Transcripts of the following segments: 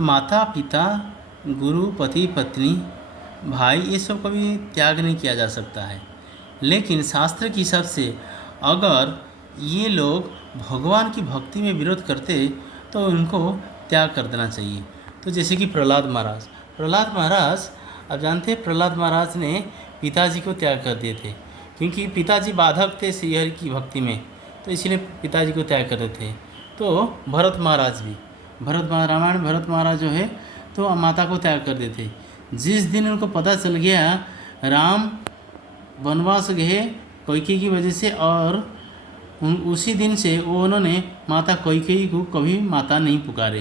माता पिता, गुरु, पति पत्नी, भाई, ये सब कभी त्याग नहीं किया जा सकता है। लेकिन शास्त्र के हिसाब से अगर ये लोग भगवान की भक्ति में विरोध करते तो उनको त्याग कर देना चाहिए। तो जैसे कि प्रहलाद महाराज आप जानते हैं, प्रहलाद महाराज ने पिताजी को त्याग कर दिए थे, क्योंकि पिताजी बाधक थे श्रीहरि की भक्ति में, तो इसलिए पिताजी को त्याग कर देते थे। तो भरत महाराज भी, रामायण भरत महाराज जो है तो माता को त्याग कर देते। जिस दिन उनको पता चल गया राम वनवास गए कैकेयी की वजह से, और उसी दिन से उन्होंने माता कैकेयी को कभी माता नहीं पुकारे।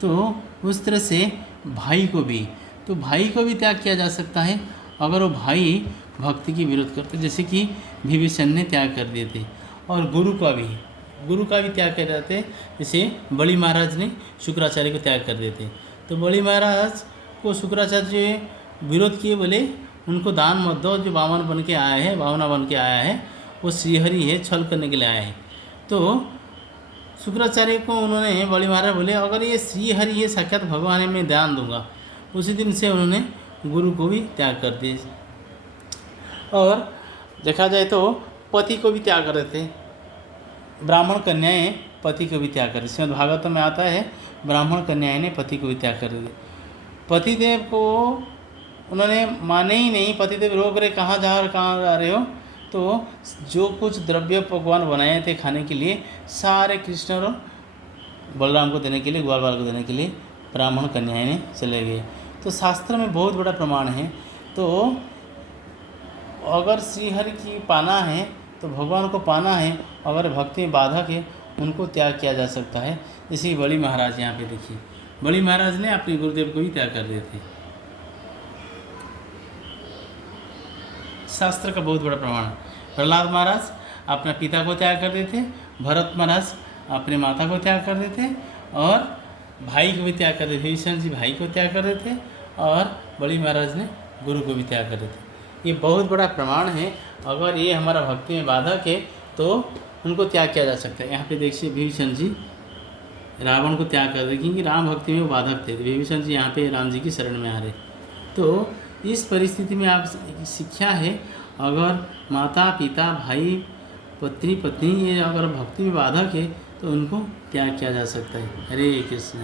तो उस तरह से भाई को भी त्याग किया जा सकता है अगर वो भाई भक्ति की विरोध करते, जैसे कि विभीषण ने त्याग कर दिए थे। और गुरु का भी त्याग कर देते, जैसे बलि महाराज ने शुक्राचार्य को त्याग कर देते। तो बलि महाराज को शुक्राचार्य विरोध किए, बोले उनको दान मत दो, जो वामना बन के आया है वो श्रीहरि है, छल करने के लिए आया है। तो शुक्राचार्य को उन्होंने, बलि महाराज बोले अगर ये श्रीहरि है साक्षात भगवान है, मैं ध्यान दूंगा। उसी दिन से उन्होंने गुरु को भी त्याग कर दिए। और देखा जाए तो पति को भी त्याग कर देते, ब्राह्मण कन्याएं पति को भी त्याग कर दी। श्रीमद् भागवत में आता है ब्राह्मण कन्याएं ने पति को भी त्याग कर दिया। पतिदेव को उन्होंने माने ही नहीं, पतिदेव रोक रहे कहाँ जा रहे हो। तो जो कुछ द्रव्य भगवान बनाए थे खाने के लिए, सारे कृष्ण और बलराम को देने के लिए, ग्वाल बाल को देने के लिए ब्राह्मण कन्याएं ने चले गए। तो शास्त्र में बहुत बड़ा प्रमाण है। तो अगर श्रीहरि की पाना है तो भगवान को पाना है, अगर भक्ति में बाधक है उनको त्याग किया जा सकता है। जैसे बलि महाराज, यहाँ पे देखिए बलि महाराज ने अपने गुरुदेव को भी त्याग कर दिए थे। शास्त्र का बहुत बड़ा प्रमाण है। प्रहलाद महाराज अपने पिता को त्याग कर देते, भरत महाराज अपने माता को त्याग कर देते, और भाई को भी त्याग कर देते। विभीषण जी भाई को त्याग कर देते, और बलि महाराज ने गुरु को भी त्याग कर देते। ये बहुत बड़ा प्रमाण है। अगर ये हमारा भक्ति में बाधक है तो उनको त्याग किया जा सकता है। यहाँ पे देखिए विभीषण जी रावण को त्याग कर दे, क्योंकि राम भक्ति में वो बाधक थे। विभीषण जी यहाँ पे राम जी की शरण में आ रहे। तो इस परिस्थिति में आप शिक्षा है, अगर माता पिता भाई पत्नी ये अगर भक्ति में बाधक है तो उनको त्याग किया जा सकता है। हरे कृष्ण।